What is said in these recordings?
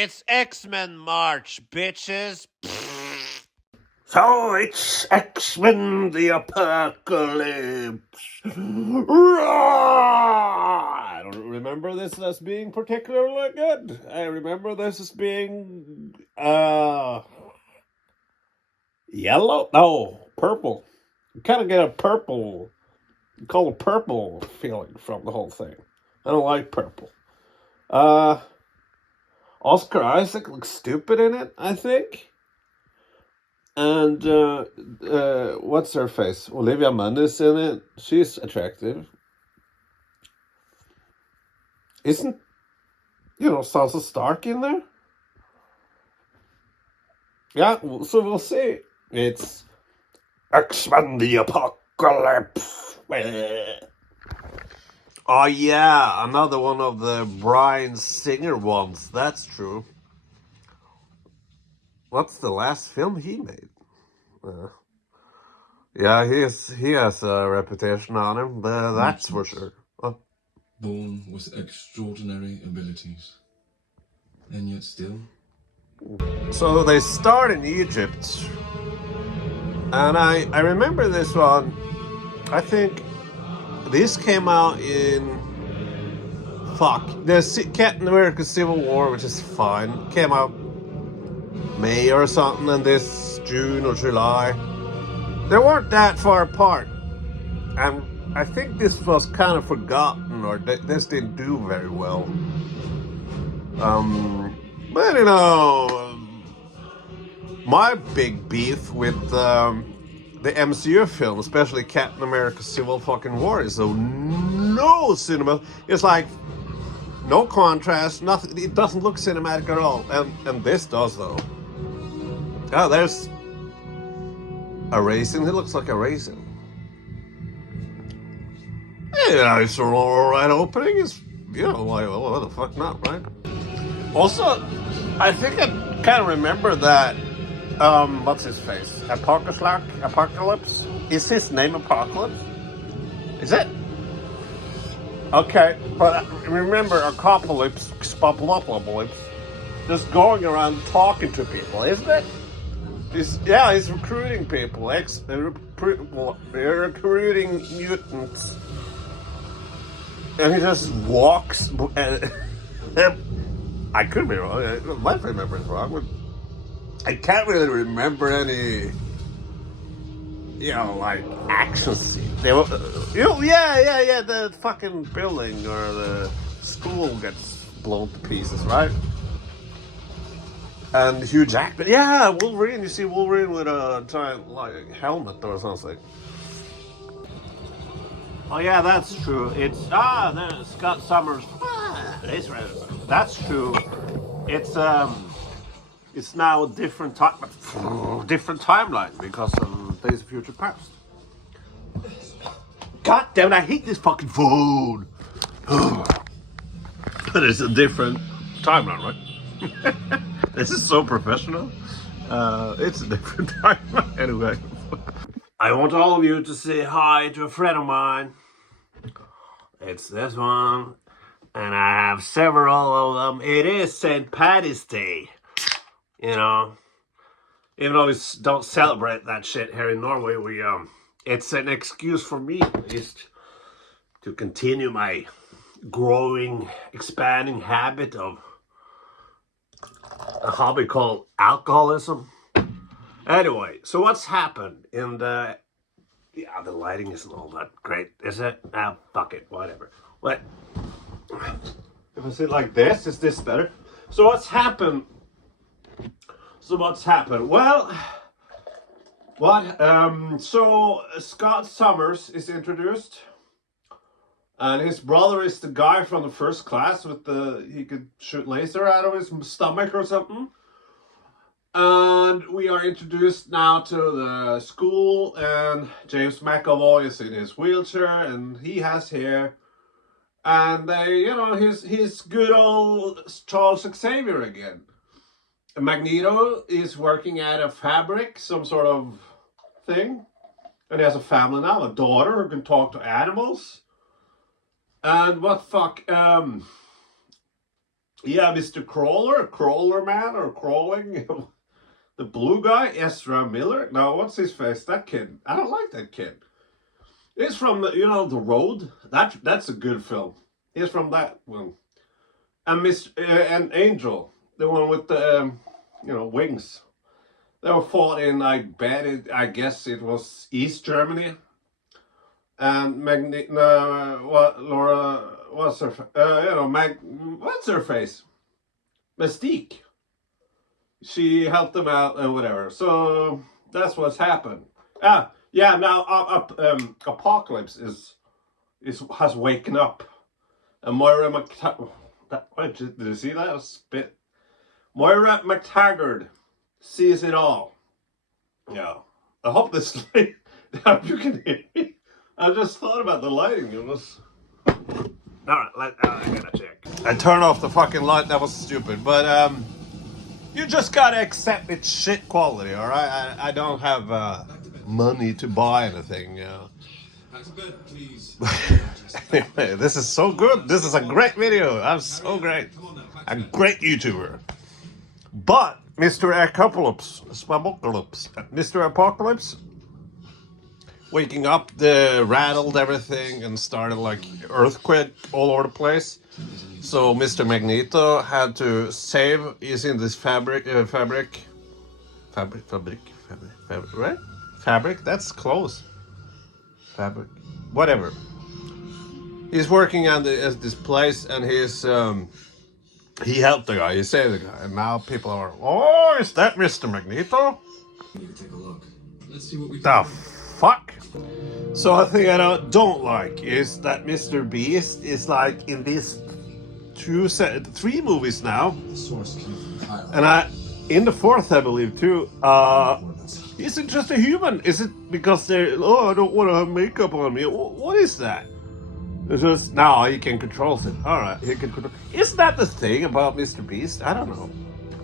it's X-Men March, bitches. So it's X-Men the Apocalypse. I don't remember this as being particularly good. I remember this as being yellow? No, purple. You kind of get a purple, call it purple feeling from the whole thing. I don't like purple. Oscar Isaac looks stupid in it, I think. And what's her face? Olivia Munn is in it. She's attractive. Isn't, Sansa Stark in there? Yeah, so we'll see. It's X-Men the Apocalypse. Oh yeah, another one of the Bryan Singer ones. That's true. What's the last film he made? Yeah, he has a reputation on him. That's for sure. Born with extraordinary abilities, and yet still. So they start in Egypt, and I remember this one. I think this came out in the Captain America Civil War, which is fine. Came out May or something, and this June or July. They weren't that far apart, and I think this was kind of forgotten, or this didn't do very well. But my big beef with the MCU film, especially Captain America Civil fucking War, is so no cinema. It's like no contrast, nothing. It doesn't look cinematic at all, and this does though. Oh, there's a raisin. It looks like a raisin. Yeah, it's an alright opening. It's like, well, what the fuck not, right? Also, I think I kind of remember that. What's his face? Apocalypse? Is his name Apocalypse? Is it? Okay, but remember Apocalypse, just going around talking to people, isn't it? He's recruiting people, recruiting mutants, and he just walks. I could be wrong. I might remember it wrong, but I can't really remember any, like action scene. They were, the fucking building or the school gets blown to pieces, right? And Hugh Jackman, Wolverine. You see Wolverine with a giant helmet or something. Oh yeah, that's true. It's there's Scott Summers. That's true. It's now a different timeline because of Days of Future Past. God damn it! I hate this fucking phone. But it's a different timeline, right? This is so professional. It's a different timeline anyway. I want all of you to say hi to a friend of mine. It's this one, and I have several of them. It is St. Paddy's Day. Even though we don't celebrate that shit here in Norway, it's an excuse for me at least to continue my growing, expanding habit of a hobby called alcoholism. Anyway, so what's happened in the lighting isn't all that great, is it? Fuck it, whatever. What? If I sit like this, is this better? So what's happened? Well, so Scott Summers is introduced, and his brother is the guy from the First Class with he could shoot laser out of his stomach or something. And we are introduced now to the school, and James McAvoy is in his wheelchair, and he has hair. And they, his good old Charles Xavier again. Magneto is working at a fabric, some sort of thing. And he has a family now, a daughter who can talk to animals. And what fuck, Yeah, Mr. Crawler Man, or Crawling. The blue guy, Ezra Miller. No, what's his face? That kid. I don't like that kid. He's from the, The Road. That's a good film. He's from that one. And and Angel, the one with the wings. They were fought in, I guess it was East Germany. And Laura, what's her, what's her face? Mystique. She helped them out and whatever. So that's what's happened. Yeah. Now Apocalypse has waken up, and Moira did you see that? A spit. Moira McTaggart sees it all. Yeah. I hope this light. I hope you can hear me. I just thought about the lighting. It was. Alright, I gotta check. I turned off the fucking light. That was stupid. But, you just gotta accept it's shit quality, alright? I don't have money to buy anything, Back to bed, please. Anyway, this is so good. This is a great video. I'm so great. A great YouTuber. But Mr. Apocalypse, waking up, rattled everything and started like earthquake all over the place. So Mr. Magneto had to save. He's in this fabric, right? Fabric. That's close. Fabric, whatever. He's working on this place, and he helped the guy. He saved the guy, and now people are, oh, is that Mr. Magneto? Take a look. Let's see what we The can. fuck? So a thing I don't like is that Mr. Beast is like in these 3 movies now, The source came from Kyle. and in the 4th, I believe too. Isn't just a human? Is it because I don't want to have makeup on me? What is that? It's just, no, he can control it. Alright, he can control. Isn't that the thing about Mr. Beast? I don't know.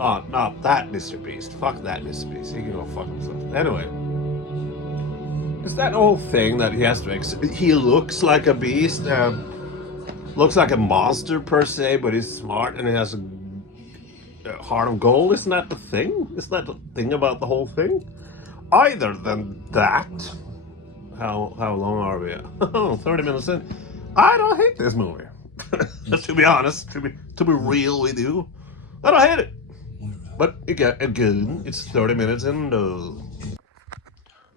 Oh, not that Mr. Beast. Fuck that Mr. Beast. He can go fuck himself. Anyway. It's that old thing that he has to he looks like a beast, looks like a monster per se, but he's smart and he has a heart of gold. Isn't that the thing? Isn't that the thing about the whole thing? Either than that, how long are we at? 30 minutes in. I don't hate this movie. To be honest, to be real with you, I don't hate it. But again, it's 30 minutes in though.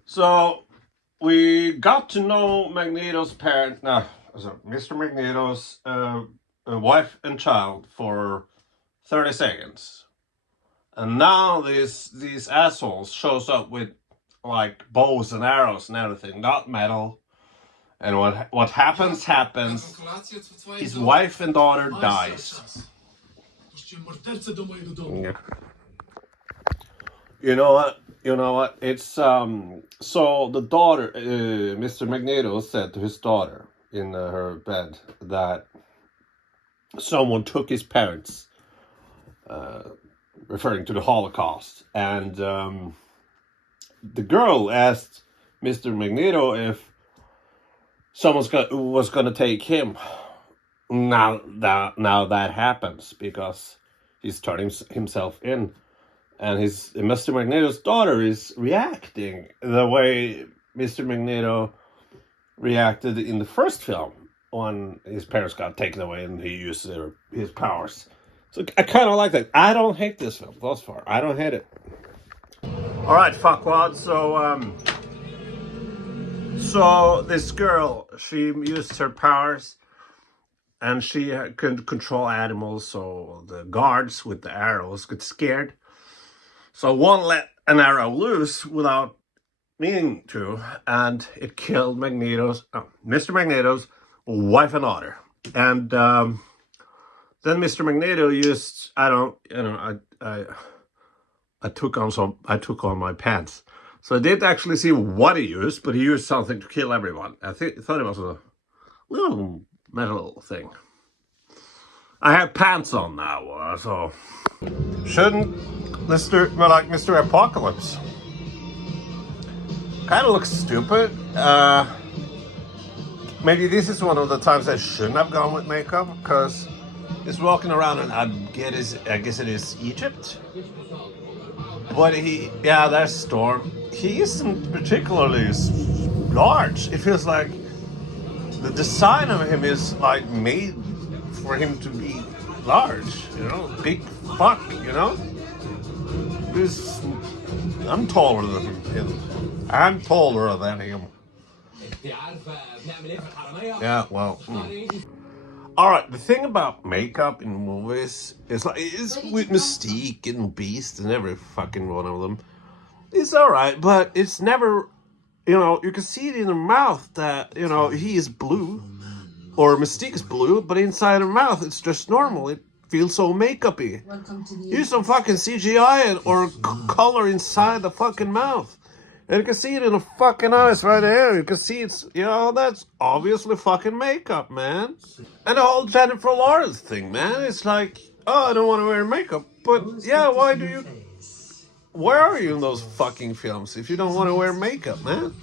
So we got to know Magneto's Mr. Magneto's wife and child for 30 seconds. And now these assholes shows up with like bows and arrows and everything, not metal. And what happens. His wife and daughter dies. Yeah. You know what? It's so the daughter, Mr. Magneto said to his daughter in her bed that someone took his parents, referring to the Holocaust, and the girl asked Mr. Magneto if someone was going to take him. Now that happens because he's turning himself in, and Mr. Magneto's daughter is reacting the way Mr. Magneto reacted in the first film when his parents got taken away and he used his powers. So I kind of like that. I don't hate this film thus far. I don't hate it. All right, fuckwad. So this girl, she used her powers, and she could control animals. So the guards with the arrows get scared. So one let an arrow loose without meaning to, and it killed Mr. Magneto's wife and daughter. And then Mr. Magneto used, I took on my pants. So I didn't actually see what he used, but he used something to kill everyone. I thought it was a little metal thing. I have pants on now, so shouldn't Mr. Apocalypse. Kind of looks stupid. Maybe this is one of the times I shouldn't have gone with makeup, because is walking around, and I guess it is Egypt. But that's Storm. He isn't particularly large. It feels like the design of him is like made for him to be large. Big fuck. I'm taller than him. I'm taller than him. Yeah, well. Alright, the thing about makeup in movies is like, it's with Mystique and Beast and every fucking one of them. It's alright, but it's never, you can see it in her mouth that, he is blue. Or Mystique is blue, but inside her mouth it's just normal. It feels so makeup-y. Use some fucking CGI or color inside the fucking mouth. And you can see it in the fucking eyes right there. You can see it's, that's obviously fucking makeup, man. And the whole Jennifer Lawrence thing, man. It's like, oh, I don't want to wear makeup. But, yeah, why are you in those fucking films if you don't want to wear makeup, man?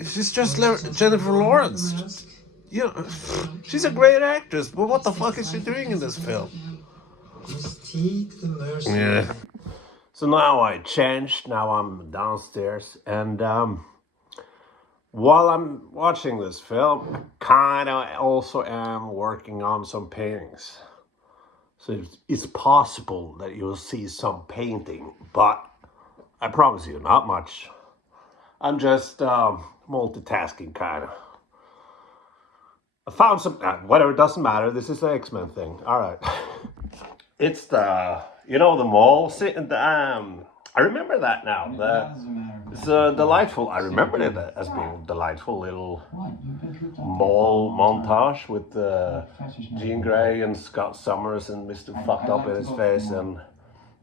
She's just Jennifer Lawrence. She's a great actress, but what the fuck is she doing in this film? Yeah. So now I changed, now I'm downstairs, and while I'm watching this film, I kind of also am working on some paintings. So it's possible that you'll see some painting, but I promise you, not much. I'm just multitasking, kind of. I found some, whatever, doesn't matter, this is the X-Men thing, alright. It's the mall. I remember that now. It's delightful. I remember it as being a delightful little mall montage with Jean Grey and Scott Summers and Mr. Fucked Up in his face and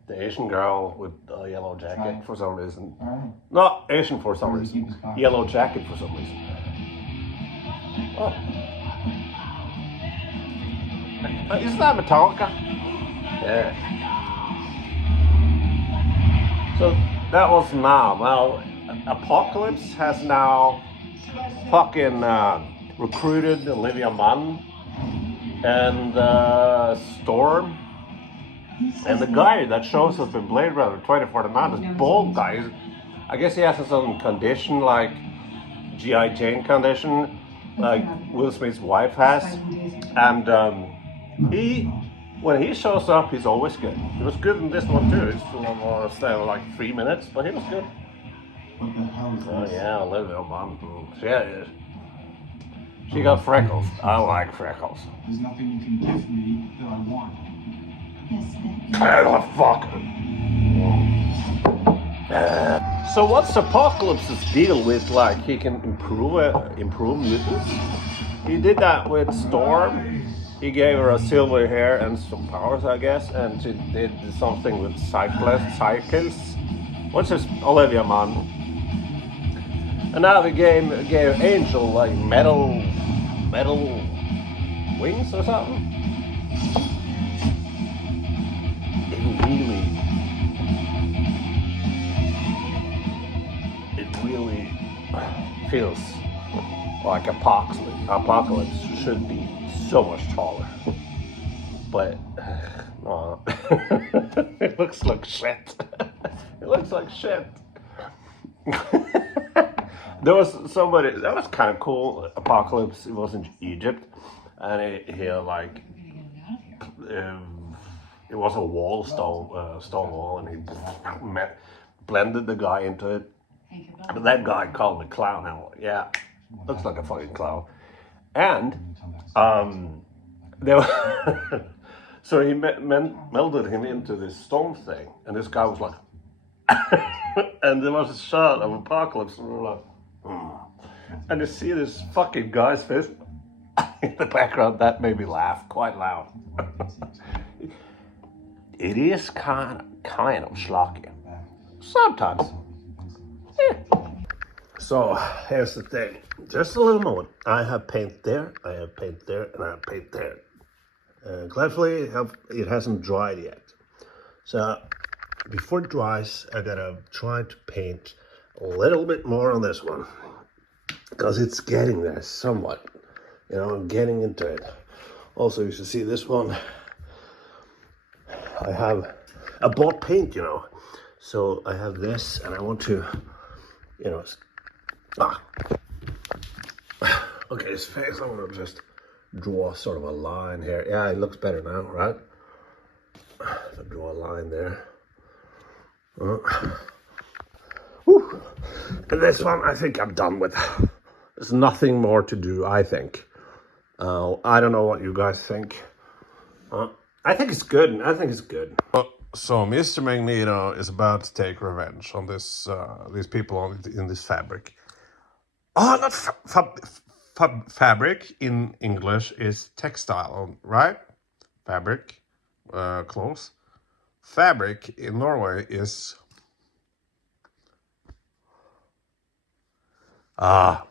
the Asian girl with a yellow jacket for some reason. Not Asian for some reason. Yellow jacket for some reason. Oh. Isn't that Metallica? Yeah. So that was now. Now, Apocalypse has now fucking recruited Olivia Munn and Storm. And the guy that shows up in Blade Runner 2049, this bald guy, I guess he has some condition like G.I. Jane condition, like Will Smith's wife has. And when he shows up, he's always good. He was good in this one too. It's more like 3 minutes, but he was good. What the hell is this? Oh yeah, Olivia Munn. She got freckles. I like freckles. There's nothing you can give me that I want. Oh, fuck. So what's Apocalypse's deal with, like, he can improve mutants? He did that with Storm. He gave her a silver hair and some powers, I guess, and she did something with cycles. What's his Olivia Munn? And now they gave Angel like metal wings or something. It really feels like Apocalypse should be so much taller. But no, it looks like shit. It looks like shit. There was somebody that was kind of cool. Apocalypse. It was in Egypt, and he like it was a wall, stone wall, and he blended the guy into it. But that guy called the clown. And yeah, looks like a fucking clown. And so he melded him into this stone thing, and this guy was like, and there was a shot of Apocalypse, and we were like, and you see this fucking guy's face in the background. That made me laugh quite loud. It is kind of schlocky sometimes. Yeah. So here's the thing. Just a little moment. I have paint there, I have paint there, and I have paint there. Gladly, it hasn't dried yet. So before it dries, I gotta try to paint a little bit more on this one, because it's getting there somewhat. I'm getting into it. Also, you should see this one. I bought paint, you know. So I have this, and I want to, you know, okay, his face, I want to just draw sort of a line here. Yeah, it looks better now, right? So draw a line there. Whew. And this one, I think I'm done with. There's nothing more to do, I think. I don't know what you guys think. I think it's good. I think it's good. So Mr. Magneto is about to take revenge on these people in this fabric. Oh, not fabric in English is textile, right? Fabric, clothes. Fabric in Norway is...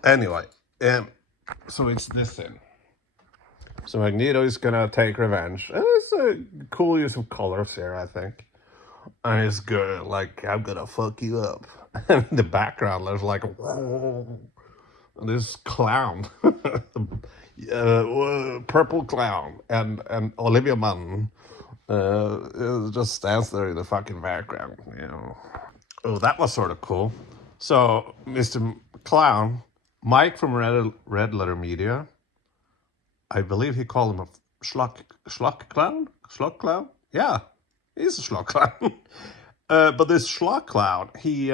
anyway. So it's this thing. So Magneto is gonna take revenge. And it's a cool use of colors here, I think. And it's good, like, I'm gonna fuck you up. And in the background, there's like, this clown. Purple clown. And Olivia Munn just stands there in the fucking background, you know. Oh, that was sort of cool. So, Mr. Clown, Mike from Red Letter Media, I believe he called him a schlock clown? Schlock clown? Yeah, he's a schlock clown. But this schlock clown, he,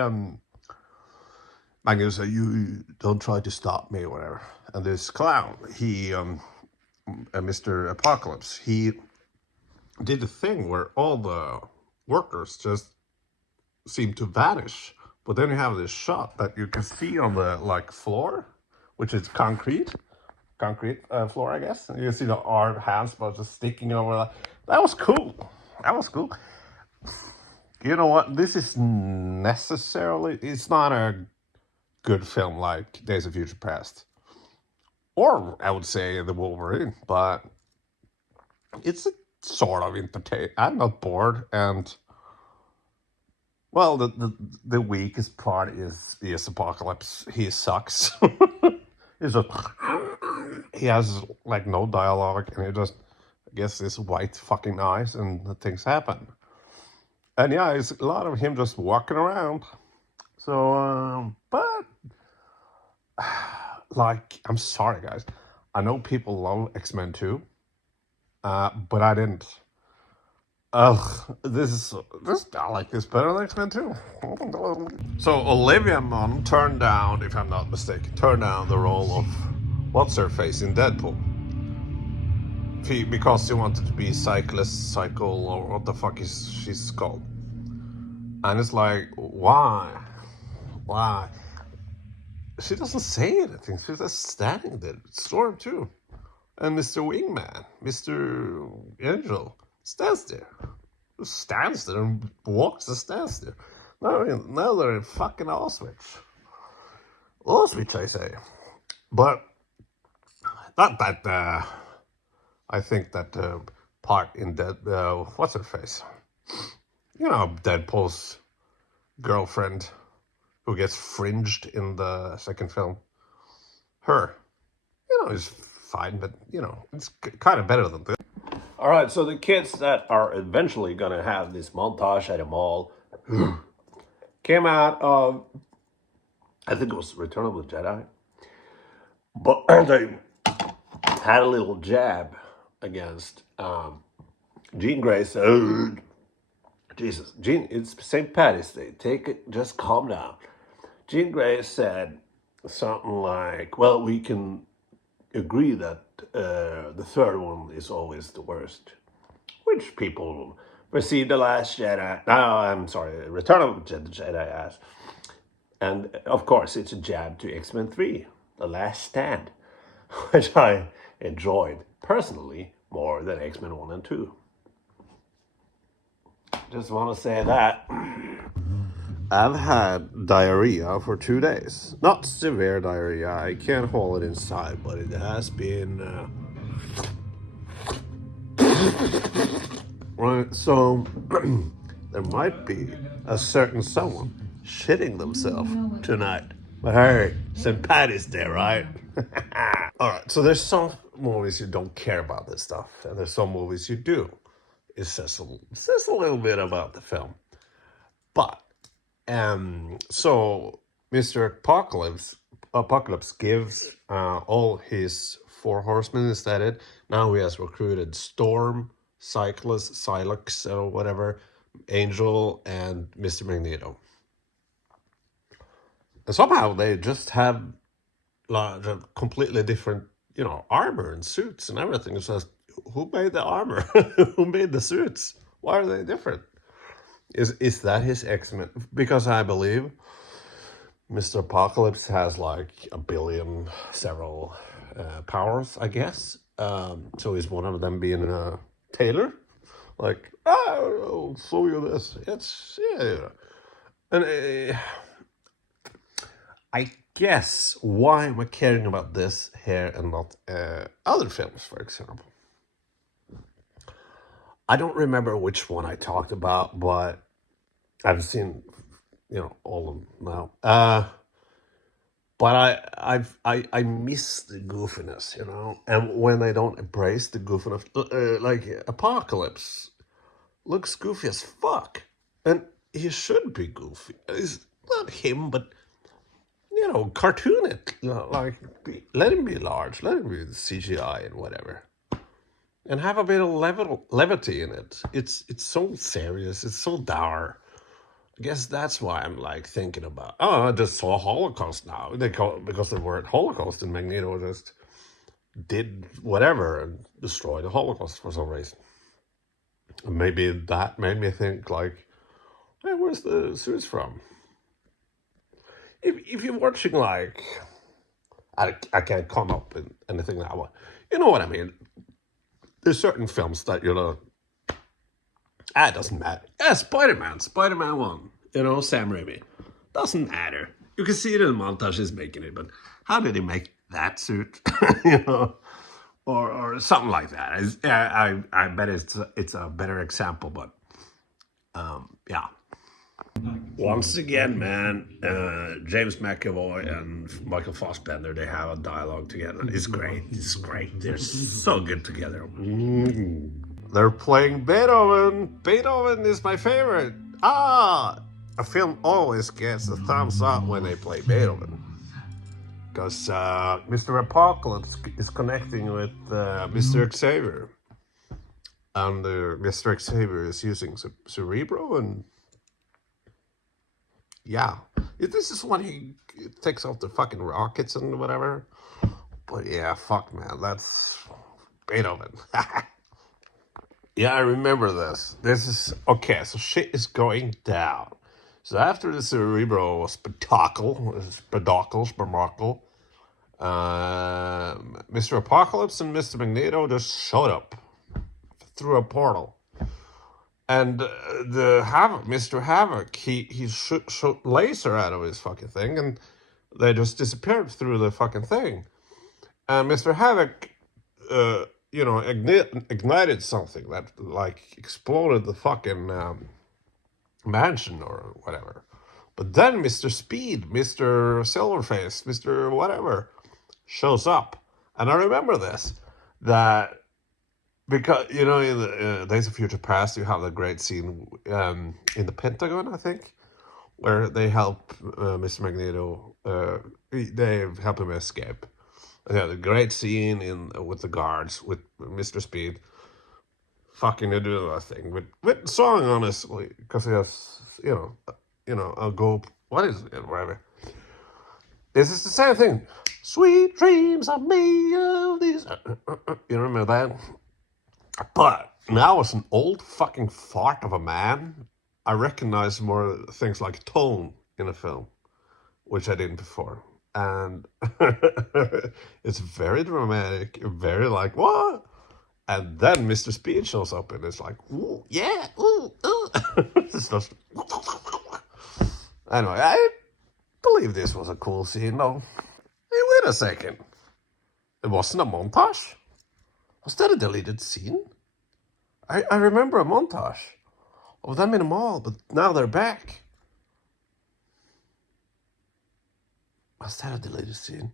Magnus said, you don't try to stop me or whatever. And this clown, he, Mr. Apocalypse, he did a thing where all the workers just seem to vanish. But then you have this shot that you can see on the, like, floor, which is concrete floor, I guess. And you can see the arm, hands, but just sticking over. That was cool. That was cool. You know what? This is necessarily... It's not a good film like Days of Future Past. Or, I would say, The Wolverine. But it's a sort of entertaining. I'm not bored. And, well, the weakest part is Apocalypse. He sucks. He has, like, no dialogue, and he just, I guess, this white fucking eyes, and things happen. And yeah, it's a lot of him just walking around. So, but, like, I'm sorry, guys. I know people love X-Men 2, but I didn't. Ugh, I like this better than X-Men 2. So Olivia Munn turned down, if I'm not mistaken, the role of What's-Her-Face in Deadpool. Because she wanted to be Cycle, or what the fuck is she's called. And it's like, why? Why? She doesn't say anything. She's just standing there. Storm too. And Mr. Wingman, Mr. Angel, stands there. Just stands there and walks and stands there. Now they're in fucking Auschwitz. Auschwitz, I say. But not that I think that part in What's-Her-Face. You know, Deadpool's girlfriend who gets fringed in the second film. Her. You know, is fine, but, you know, it's kind of better than this. All right, so the kids that are eventually going to have this montage at a mall came out of, I think it was Return of the Jedi. But they had a little jab against Jean Grey said, Jesus, Jean, it's St. Patty's Day. Take it, just calm down. Jean Grey said something like, well, we can agree that the third one is always the worst. Which people perceive The Last Jedi, Return of the Jedi as. And of course, it's a jab to X-Men 3, The Last Stand, which I enjoyed personally more than X-Men 1 and 2. Just want to say that. I've had diarrhea for 2 days. Not severe diarrhea, I can't hold it inside, but it has been... Right, so there might be a certain someone shitting themselves tonight. But hey, St. Patty's Day, right? Alright, so there's some movies you don't care about this stuff, and there's some movies you do. It says a little bit about the film. But so Mr. Apocalypse gives all his four horsemen instead. Now he has recruited Storm, Cyclus, Silex, or whatever, Angel, and Mr. Magneto. And somehow they just have like a completely different, armor and suits and everything. It's just, who made the armor? Who made the suits? Why are they different? Is that his X-Men? Because I believe Mr. Apocalypse has like a billion several powers, I guess. So is one of them being a tailor? Like, I'll show you this. And I guess why am I caring about this here and not other films, for example? I don't remember which one I talked about, but I've seen, all of them now. But I miss the goofiness, and when they don't embrace the goofiness, like Apocalypse looks goofy as fuck, and he should be goofy. It's not him, but cartoon it, like let him be large, let him be CGI and whatever, and have a bit of levity in it. It's so serious, it's so dour. I guess that's why I'm like thinking about, I just saw Holocaust now. They call it because the word Holocaust, and Magneto just did whatever and destroyed the Holocaust for some reason. And maybe that made me think like, hey, where's the suits from? If you're watching like, I can't come up with anything that way. You know what I mean? There's certain films that it doesn't matter. Yeah, Spider-Man 1, Sam Raimi. Doesn't matter. You can see it in the montage he's making it, but how did he make that suit? Or something like that. I bet it's a better example, but yeah. Once again, man, James McAvoy and Michael Fassbender, they have a dialogue together. It's great. They're so good together. They're playing Beethoven. Beethoven is my favorite. A film always gets a thumbs up when they play Beethoven. Because Mr. Apocalypse is connecting with Mr. Xavier. And Mr. Xavier is using Cerebro, and yeah, this is when he takes off the fucking rockets and whatever. But yeah, fuck, man, that's Beethoven. Yeah, I remember this. This is okay. So shit is going down. So after the Cerebro spectacle, Mr. Apocalypse and Mr. Magneto just showed up through a portal. And Mr. Havoc, he shot laser out of his fucking thing, and they just disappeared through the fucking thing. And Mr. Havoc, ignited something that like exploded the fucking mansion or whatever. But then Mr. Speed, Mr. Silverface, Mr. whatever shows up. And I remember this, that because, in the Days of Future Past, you have the great scene in the Pentagon, I think, where they help Mr. Magneto, they help him escape. Yeah, the great scene with the guards, with Mr. Speed, fucking to do that thing. With song, honestly, because he has, I'll go, what is it, whatever. This is the same thing. Sweet dreams are made of these. You remember that? But now as an old fucking fart of a man, I recognize more things like tone in a film, which I didn't before. And it's very dramatic, very like, what? And then Mr. Speed shows up and it's like, ooh, yeah, ooh, ooh. It's just... Anyway, I believe this was a cool scene, though. Hey, wait a second. It wasn't a montage? Was that a deleted scene? I remember a montage of them in the mall, but now they're back. Was that a deleted scene?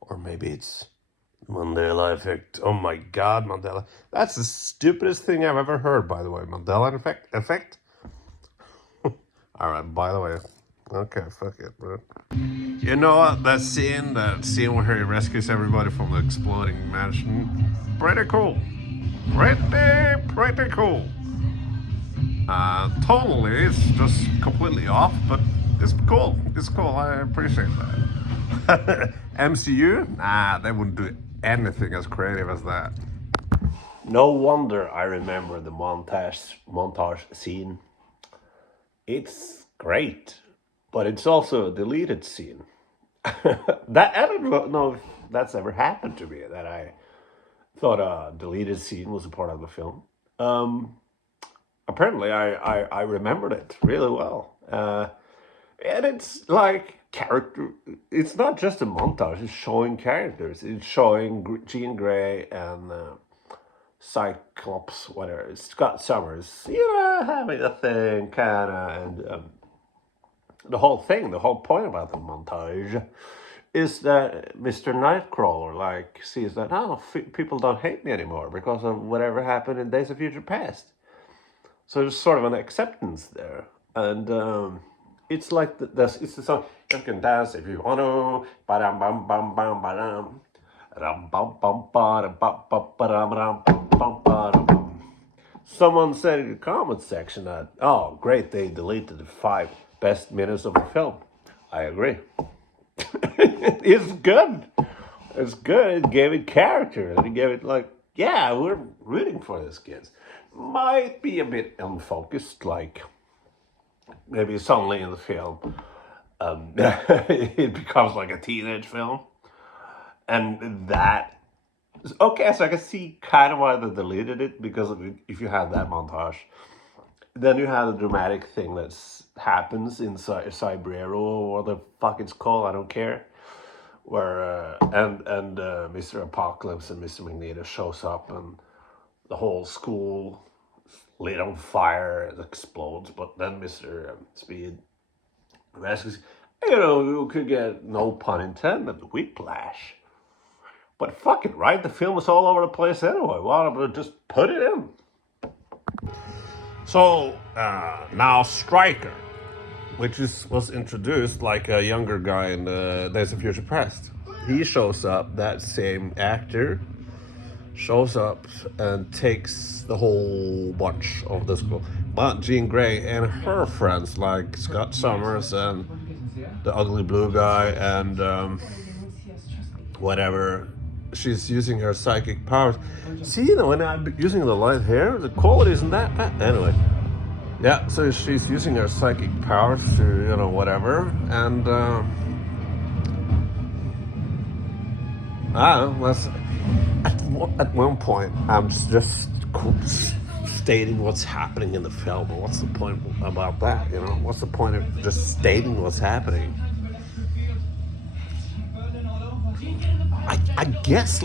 Or maybe it's Mandela effect. Oh my God, Mandela. That's the stupidest thing I've ever heard, by the way. Mandela effect? Alright, by the way. Okay, fuck it, bro. You know what? That scene where he rescues everybody from the exploding mansion. Pretty cool. Pretty cool. Totally, it's just completely off, but it's cool. It's cool. I appreciate that. MCU? Nah, they wouldn't do anything as creative as that. No wonder I remember the montage scene. It's great, but it's also a deleted scene. That I don't know if that's ever happened to me. That I thought a deleted scene was a part of the film. Apparently, I remembered it really well. And it's like character. It's not just a montage. It's showing characters. It's showing Jean Grey and Cyclops, whatever. Scott Summers, having a thing, kinda, and the whole point about the montage is that Mr. Nightcrawler sees that people don't hate me anymore because of whatever happened in Days of Future Past. So there's sort of an acceptance there, and it's like it's the song you can dance if you want to. Ba-dum bum bum bum ba-dum. Someone said in the comments section that, oh, great, they deleted the 5 best minutes of the film. I agree. It's good. It's good. It gave it character. It gave it we're rooting for these kids. Might be a bit unfocused, maybe suddenly in the film, it becomes like a teenage film. And that, okay, so I can see kind of why they deleted it, because if you have that montage, then you have the dramatic thing that happens in Cybrero, or the fuck it's called, I don't care, where and Mr. Apocalypse and Mr. Magneto shows up, and the whole school lit on fire, it explodes, but then Mr. Speed rescues. You could get, no pun intended, whiplash. But fuck it, right? The film is all over the place anyway. Why don't we just put it in? So, now Stryker, which was introduced like a younger guy in Days of Future Past. He shows up, that same actor shows up and takes the whole bunch of the school. But Jean Grey and her friends, like Scott Summers and the ugly blue guy and whatever, she's using her psychic powers. See, when I'm using the light here, the quality isn't that bad. Anyway, yeah, so she's using her psychic powers to, whatever, and at one point, I'm just stating what's happening in the film. What's the point about that? What's the point of just stating what's happening? I guess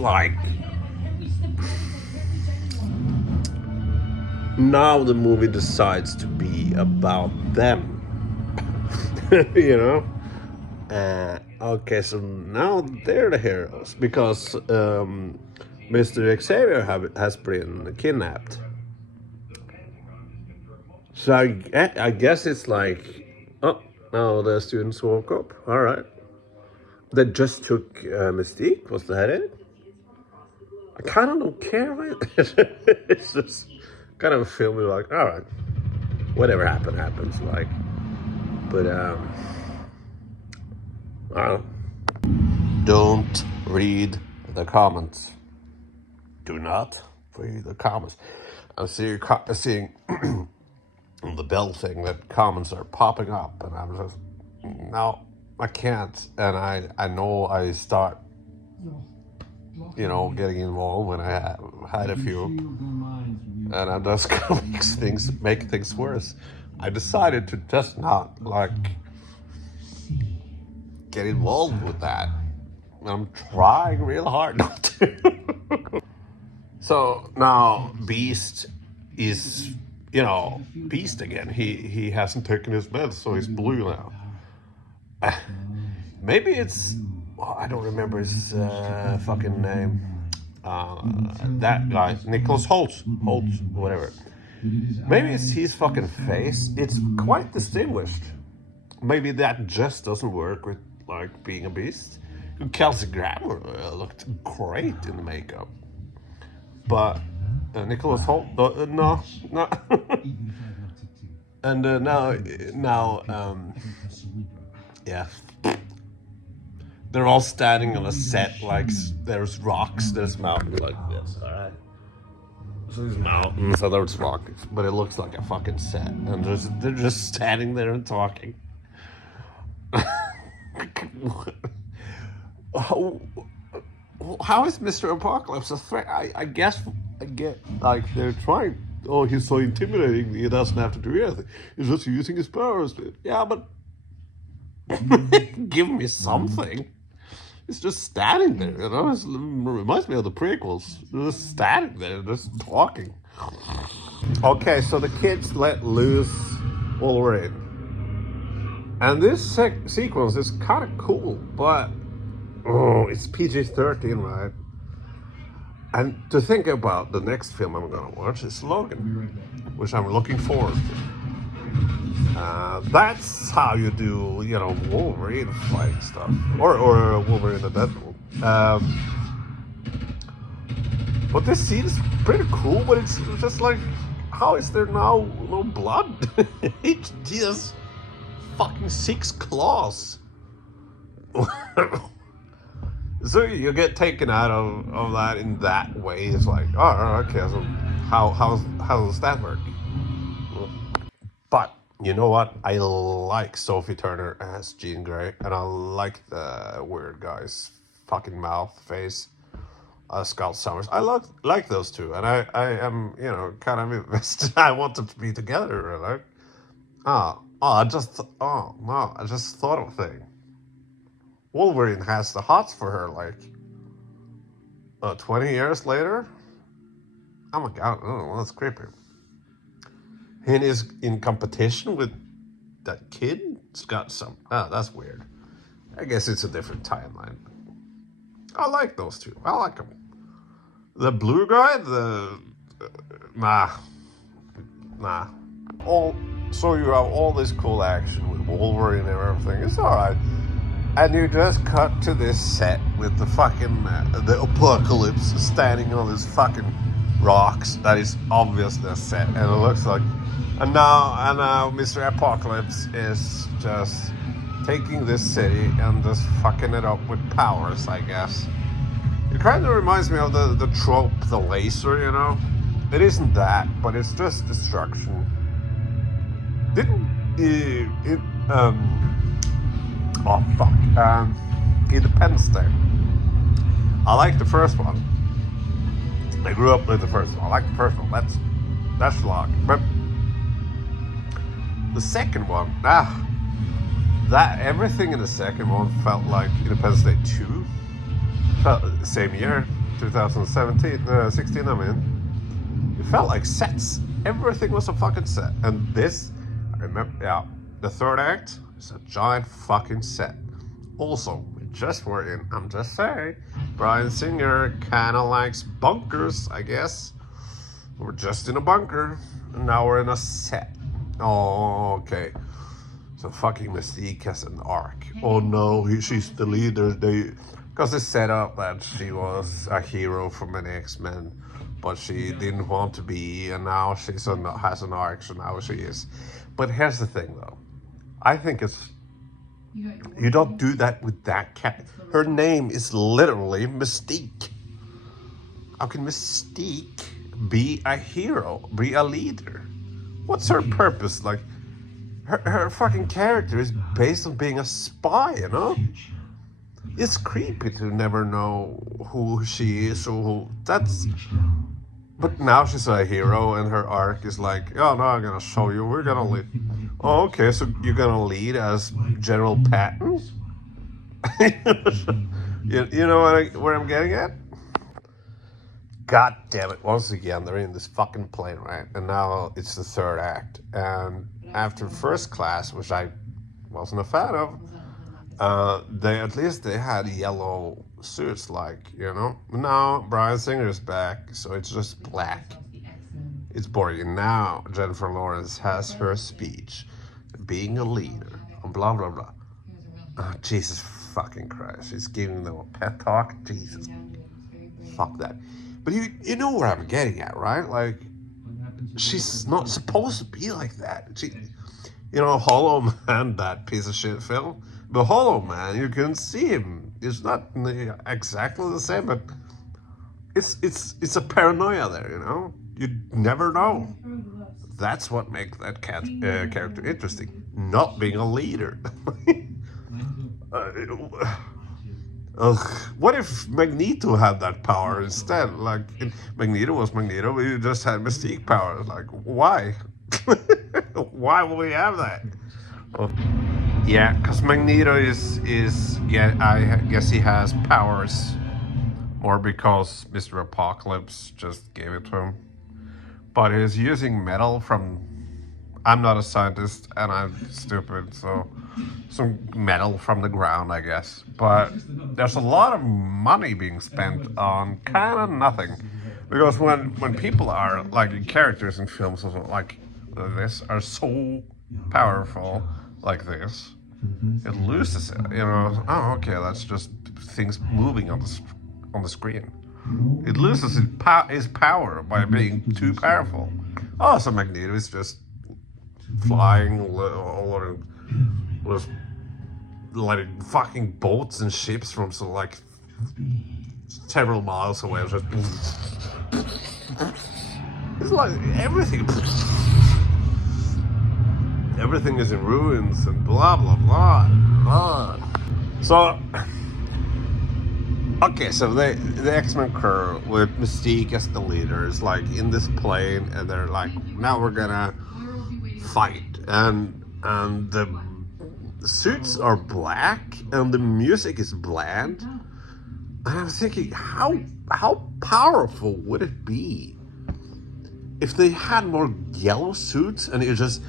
now the movie decides to be about them. Okay, so now they're the heroes because Mr. Xavier has been kidnapped. So I guess it's now the students woke up. All right. They just took Mystique. Was that it? I kind of don't care. Right? It's just kind of a film. All right, whatever happens. But I don't know. Don't read the comments. Do not read the comments. I'm seeing on the bell thing that comments are popping up, and I'm just, no, I can't. And I know I start, getting involved when I had a few, and I'm just gonna make things worse. I decided to just not get involved with that. I'm trying real hard not to. So now Beast is, Beast again. He hasn't taken his meds, so he's blue now. Maybe it's I don't remember his fucking name. That guy, Nicholas Holt, whatever. Maybe it's his fucking face. It's quite distinguished. Maybe that just doesn't work with like being a beast. Kelsey Grammer looked great in the makeup, but Nicholas Holt, no. And now, yeah, they're all standing on a set like there's rocks, there's mountains like this. All right. So there's mountains, so there's rocks, but it looks like a fucking set, and they're just standing there and talking. How is Mr. Apocalypse a threat? I guess I get like they're trying. Oh, he's so intimidating. He doesn't have to do anything. He's just using his powers. Yeah, but give me something. He's just standing there, you know. It reminds me of the prequels. Just standing there, just talking. Okay, so the kids let loose Wolverine. And this sequence is kind of cool, but it's PG-13, right? And to think about the next film I'm gonna watch is Logan, which I'm looking forward to. That's how you do, you know, Wolverine fighting stuff, or Wolverine the Deadpool. But this scene is pretty cool, but it's just like, how is there now no blood? It just fucking 6 claws. So you get taken out of that in that way. It's like, oh, okay, so how does that work? But you know what? I like Sophie Turner as Jean Grey, and I like the weird guy's fucking mouth face, Scott Summers. I like those two, and I am, you know, kind of invested. I want them to be together. Like, I just thought of a thing. Wolverine has the hots for her, like, 20 years later? Oh my god, that's creepy. And is in competition with that kid? Scott some. That's weird. I guess it's a different timeline. I like those two. I like them. The blue guy, nah. So you have all this cool action with Wolverine and everything. It's alright. And you just cut to this set with the fucking the Apocalypse standing on these fucking rocks. That is obviously a set, and it looks like. And now Mr. Apocalypse is just taking this city and just fucking it up with powers, I guess. It kind of reminds me of the trope, the laser, you know. It isn't that, but it's just destruction. Independence Day. I like the first one. I grew up with the first one. I like the first one. That's Schlag. But the second one, that everything in the second one felt like Independence Day 2. Felt the same year, 16, I mean. It felt like sets. Everything was a fucking set. And this, I remember, the third act is a giant fucking set. Also, we just were in, I'm just saying, Bryan Singer kind of likes bunkers, I guess. We're just in a bunker, and now we're in a set. Oh, okay. So fucking Mystique has an arc. Oh no, she's the leader. Because they set up that she was a hero from an X-Men, but she didn't want to be, and now she has an arc, so now she is. But here's the thing, though. I think it's... You don't do that with that cat. Her name is literally Mystique. How can Mystique be a hero, be a leader? What's her purpose? Like, her fucking character is based on being a spy, you know? It's creepy to never know who she is or who... That's... But now she's a hero, and her arc is like, oh, no, I'm gonna show you, we're gonna lead. Oh, okay, so you're gonna lead as General Patton? you know where I'm getting at? God damn it, once again, they're in this fucking plane, right? And now it's the third act. And after First Class, which I wasn't a fan of, They at least they had yellow suits, like, you know. Now Bryan Singer's back, so it's just black. It's boring. Now Jennifer Lawrence has her speech, being a leader, blah blah blah. Jesus fucking Christ, she's giving them a pep talk. Jesus, fuck that. But you know what I'm getting at, right? Like, she's not supposed to be like that. She, you know, Hollow Man, that piece of shit film. The Hollow Man, you can see him. It's not exactly the same, but it's a paranoia there, you know. You never know. That's what makes that character interesting. Not being a leader. What if Magneto had that power instead? Like, Magneto was Magneto, but you just had Mystique power. Like, why? Why would we have that? Oh. Yeah, because Magneto is yeah, I guess he has powers more because Mr. Apocalypse just gave it to him. But he's using metal from... I'm not a scientist and I'm stupid, so some metal from the ground, I guess. But there's a lot of money being spent on kind of nothing. Because when people are, like, characters in films like this are so powerful like this, it loses it, you know. Oh, okay, that's just things moving on the screen. It loses its power by being too powerful. Oh, so Magneto is just flying all over, with like fucking boats and ships from like several miles away. It's just, it's like everything. Everything is in ruins and blah blah blah blah. So, okay, so the X-Men crew with Mystique as the leader is like in this plane, and they're like, now we're gonna fight, and the suits are black and the music is bland, and I'm thinking, how powerful would it be if they had more yellow suits and it just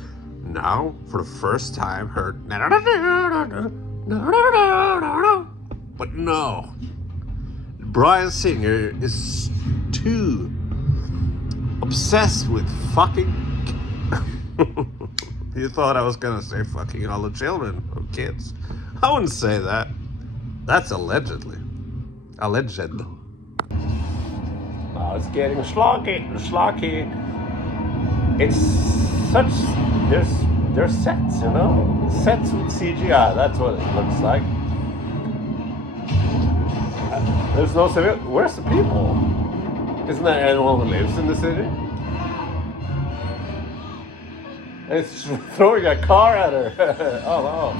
now for the first time heard, but no. Bryan Singer is too obsessed with fucking. You thought I was gonna say fucking all the children or kids. I wouldn't say that. That's allegedly. Alleged. Oh, it's getting schlocky. It's such. There's sets, you know? Sets with CGI, that's what it looks like. There's no civil. Where's the people? Isn't there anyone who lives in the city? It's throwing a car at her. Oh no.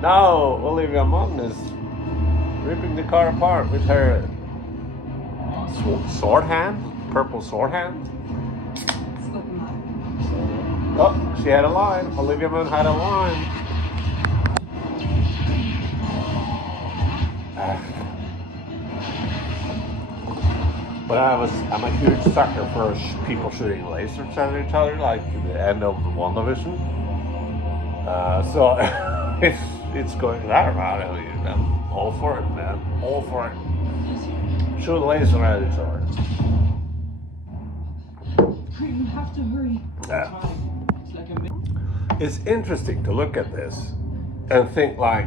Now Olivia Munn is ripping the car apart with her sword hand, purple sword hand. Oh, she had a line. Olivia Munn had a line. But I'm a huge sucker for people shooting lasers at each other, like the end of WandaVision. So it's going that route. I'm all for it, man. All for it. Shoot a laser at each other. You have to hurry. It's interesting to look at this and think like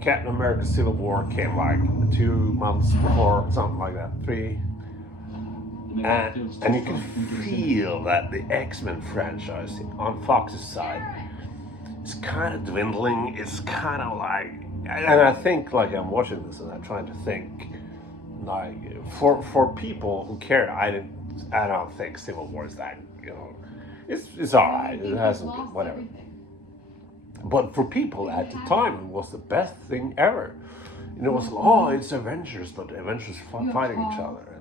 Captain America Civil War came like 2 months before, something like that, 3. And you can feel that the X-Men franchise on Fox's side is kind of dwindling. It's kind of like, and I think like I'm watching this and I'm trying to think like for people who care, I don't think Civil War is that, you know, it's all right. It hasn't been, whatever. But for people at the time, it was the best thing ever. And it was, oh, it's Avengers, but Avengers fighting each other.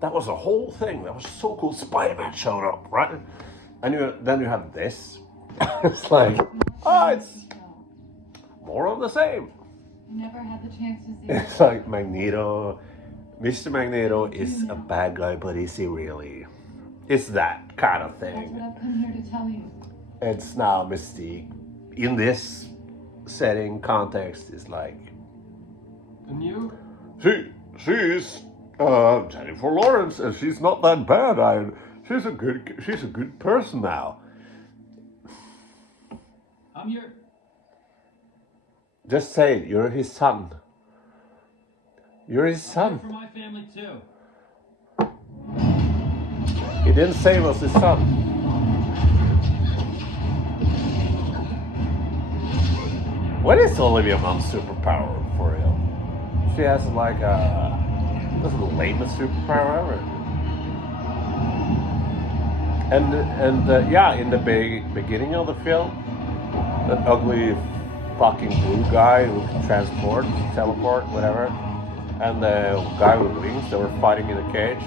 That was a whole thing. That was so cool. Spider-Man showed up, right? And then you have this. It's like, oh, it's more of the same. Never had the chance to see It's like Magneto. Mr. Magneto is a bad guy, but is he really? It's that kind of That's thing. what I've come here to tell you. It's now Mystique in this setting context is like, And you? she's Jennifer Lawrence, and she's not that bad. She's a good person now. I'm your... Just say it. You're his son. You're his I'm son. for my family too. He didn't say it was his son. What is Olivia Munn's superpower for real? She has like this is the lamest superpower ever. And yeah, in the beginning of the film, that ugly fucking blue guy who can transport, teleport, whatever, and the guy with wings, they were fighting in a cage,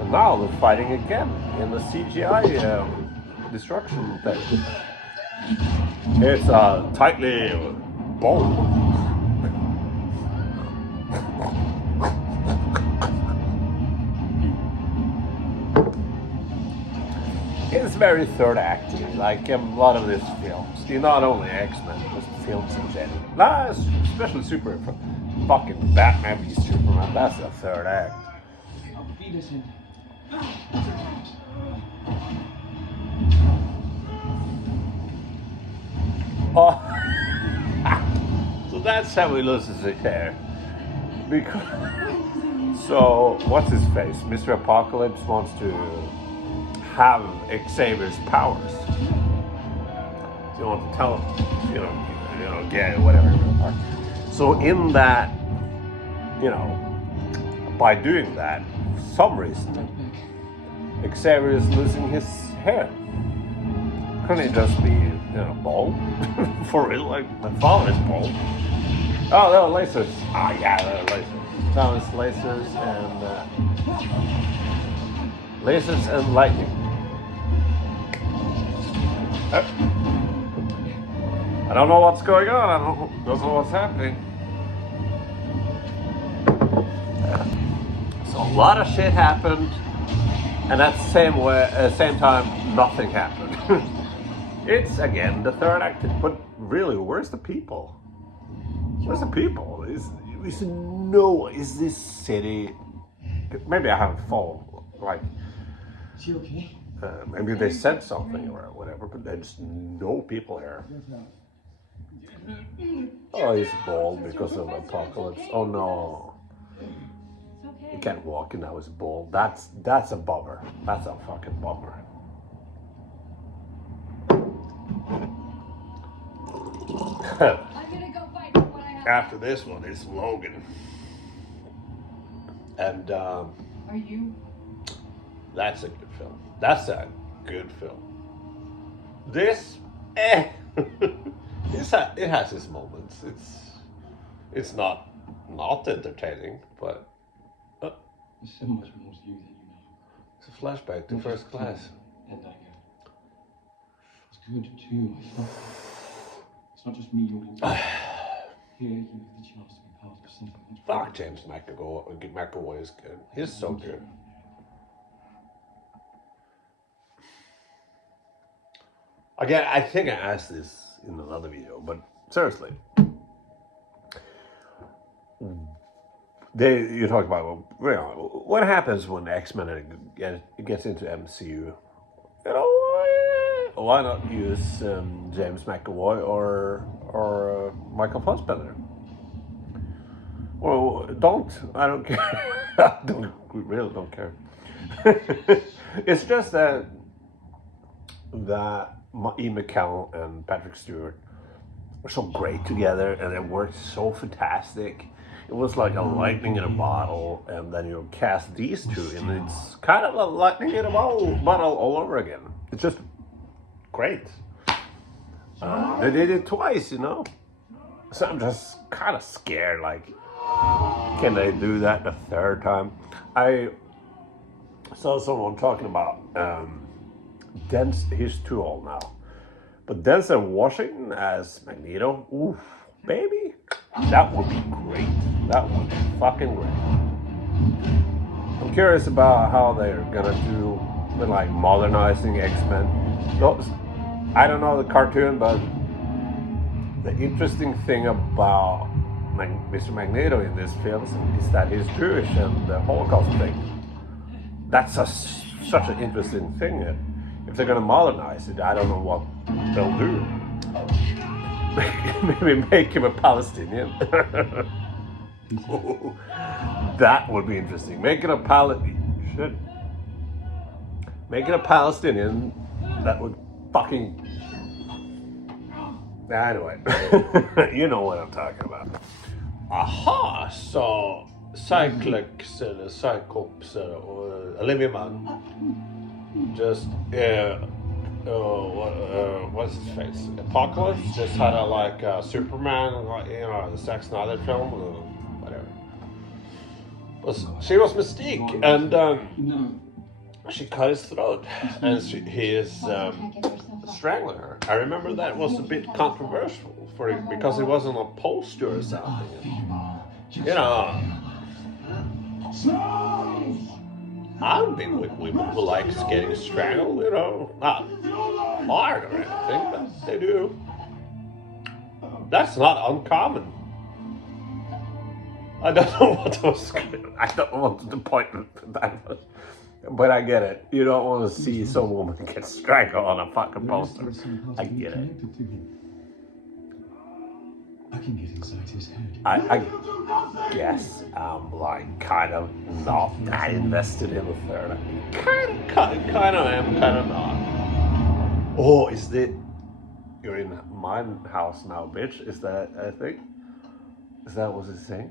and now they're fighting again in the CGI destruction thing. It's tightly bold. It's very third acty, like a lot of these films. Not only X-Men, but films in general. Nah, especially fucking Batman v Superman, that's the third act. I'll feed us in. Oh, so that's how he loses his hair. Because so what's his face? Mr. Apocalypse wants to have Xavier's powers. So you want to tell him, get whatever. So in that, by doing that, for some reason, Xavier is losing his hair. Couldn't he just be, bald? For real, like my father is bald. Oh, there were lasers. Ah, yeah, there were lasers. That was lasers and lightning. I don't know what's going on. I don't know what's happening. So a lot of shit happened, and at the same time, nothing happened. It's again the third act, but really, where's the people? Where's the people? Is this city? Maybe I haven't followed. Like, Is she okay? maybe they said something or whatever, but there's no people here. Oh, he's bald because of Apocalypse. Oh no, It's okay. he can't walk and now he's bald. That's a bummer. That's a fucking bummer. I'm gonna go fight for what I have. After this one is Logan, and Are you? that's a good film. That's a good film. This, it has its moments. It's not entertaining, but There's so much more to you than you know. it's a flashback to First Class. And anger. It's good too. It's not just me you're here. You have the chance to be part of something much bigger. Fuck, James McAvoy is good. He's so good. Again, I think I asked this in another video, but seriously, you talk about what happens when X-Men gets into MCU. Why not use James McAvoy or Michael Fassbender? Well, don't. I don't care. I really don't care. It's just that Ian McKellen and Patrick Stewart were so great together, and it worked so fantastic. It was like a lightning in a bottle, and then you cast these two, and it's kind of a lightning in a bottle all over again. It's just great. They did it twice, So I'm just kind of scared, like, can they do that the third time? I saw someone talking about he's too old now. But Denzel Washington as Magneto, oof, baby, that would be great. That would be fucking great. I'm curious about how they're gonna do with like modernizing X-Men. I don't know the cartoon, but the interesting thing about Mr. Magneto in this film is that he's Jewish and the Holocaust thing. That's such an interesting thing. If they're gonna modernize it, I don't know what they'll do. Maybe make him a Palestinian. That would be interesting. Making a Palestinian, that would fucking... Anyway, you know what I'm talking about. Aha, så Cyclops eller Cyclops eller Olivia Munn just what's his face? Apocalypse just had a like Superman, you know, the Zack Snyder film, whatever. She was Mystique, and she cut his throat, and he is strangling her. I remember that was a bit controversial because it wasn't a poster or something. You know, I've been with women who likes getting strangled. You know, not hard or anything, but they do. That's not uncommon. I don't know what the point of that was. But I get it. You don't want to see some woman get strangled on a fucking poster. I get it. I can get inside his head. I guess I'm like kind of not that invested in the third. Kind of am, kind of not. Oh, is it? You're in my house now, bitch. Is that? I think. Is that what it's saying?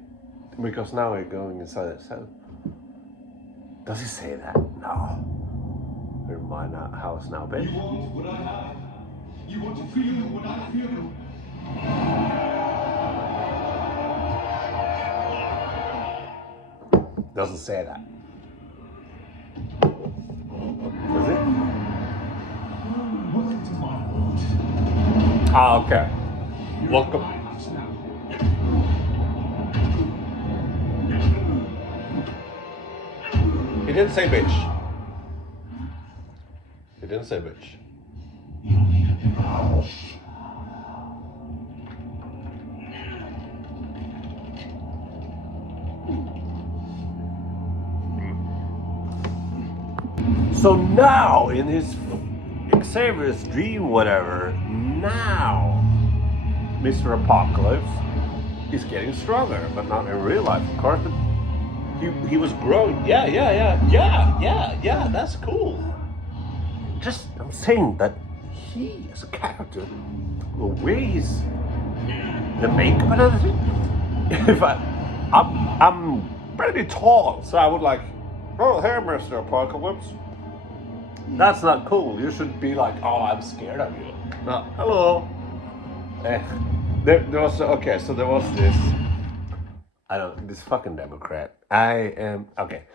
Because now we're going inside his head. Does he say that? No. You're in my house now, bitch. You want what I have. You want to feel what I feel. Doesn't say that. Does it? Welcome to my world. Ah, okay. Welcome. He didn't say bitch. He didn't say bitch. You only have your house. So now, in his Xavier's dream, whatever, now Mr. Apocalypse is getting stronger, but not in real life, of course. But he was growing. Yeah. That's cool. Just I'm saying that he, as a character, the ways, the makeup and everything. If I'm pretty tall, so I would like, oh, hey, Mr. Apocalypse. That's not cool. You should be like, oh, I'm scared of you. No, hello. There was okay. So there was this. I don't. This fucking Democrat. I am okay.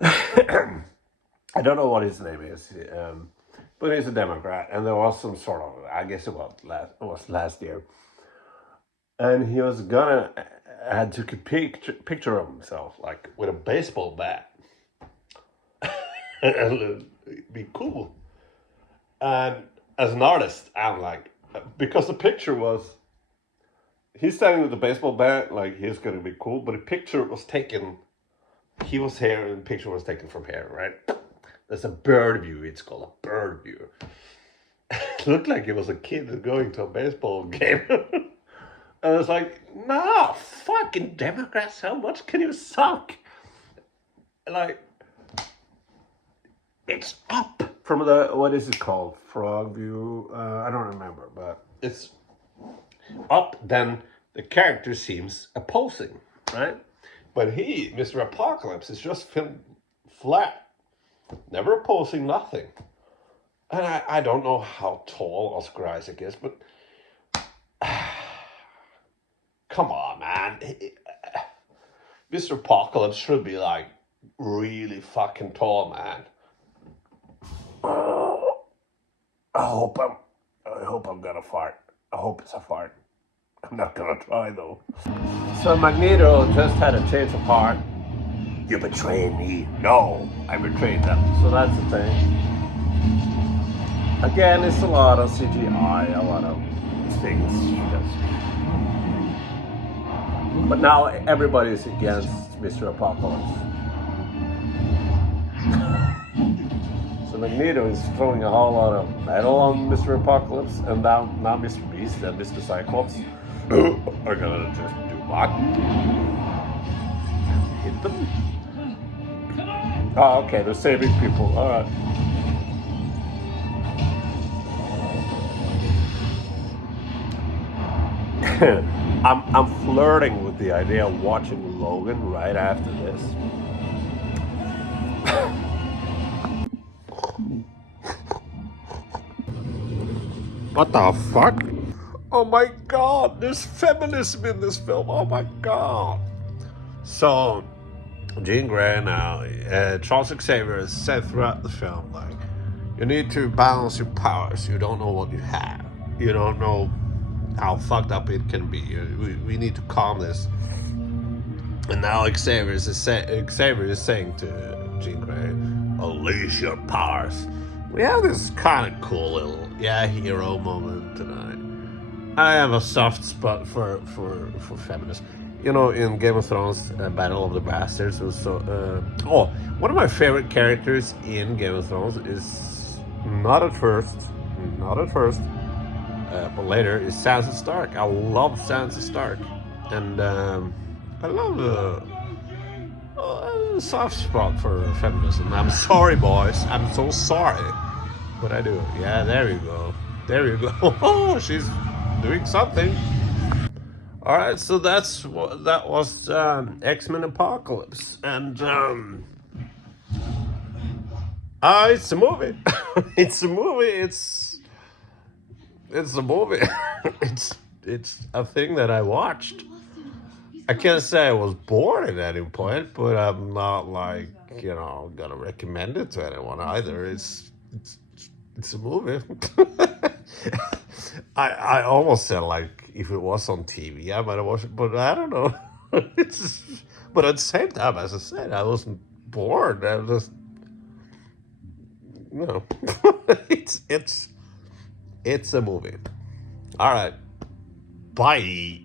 I don't know what his name is, but he's a Democrat, and there was some sort of. I guess it was last year, and he was gonna had took a picture of himself like with a baseball bat. And be cool. And as an artist, I'm like, because the picture was, he's standing with the baseball bat, like he's gonna be cool, but the picture was taken, he was here and the picture was taken from here, right? There's a bird view, it's called a bird view. It looked like it was a kid going to a baseball game. And I was like, nah, fucking Democrats, how much can you suck? Like, it's up from the, what is it called? Frog view? I don't remember, but it's up, then the character seems opposing, right? But he, Mr. Apocalypse, is just filmed flat, never opposing, nothing. And I don't know how tall Oscar Isaac is, but come on, man. Mr. Apocalypse should be like really fucking tall, man. I hope I'm gonna fart. I hope it's a fart. I'm not gonna try though. So Magneto just had a change of heart. You betrayed me. No, I betrayed them. So that's the thing. Again, it's a lot of CGI, it's things she does. But now everybody is against Mr. Apocalypse. So Magneto is throwing a whole lot of metal on Mr. Apocalypse, and now Mr. Beast and Mr. Cyclops are gonna just do what? Hit them? Oh, okay, they're saving people. Alright. I'm flirting with the idea of watching Logan right after this. What the fuck? Oh my god, there's feminism in this film. Oh my god. So, Jean Grey now, Charles Xavier has said throughout the film, like, you need to balance your powers. You don't know what you have. You don't know how fucked up it can be. We need to calm this. And now Xavier is saying to Jean Grey, unleash your powers. We have this kind of cool little hero moment tonight. I have a soft spot for feminists. You know, in Game of Thrones, Battle of the Bastards was so. One of my favorite characters in Game of Thrones is not at first, but later is Sansa Stark. I love Sansa Stark, and I love a soft spot for feminism. I'm sorry, boys. I'm so sorry, but I do. Yeah, there you go. There you go. Oh, she's doing something. All right, so that was X-Men Apocalypse, and it's a movie. It's a movie. It's a movie. it's a thing that I watched. I can't say I was bored at any point, but I'm not like, gonna recommend it to anyone either. It's a movie. I almost said, like, if it was on TV, I might have watched it, but I don't know. But at the same time, as I said, I wasn't bored. I was just, it's a movie. All right, bye.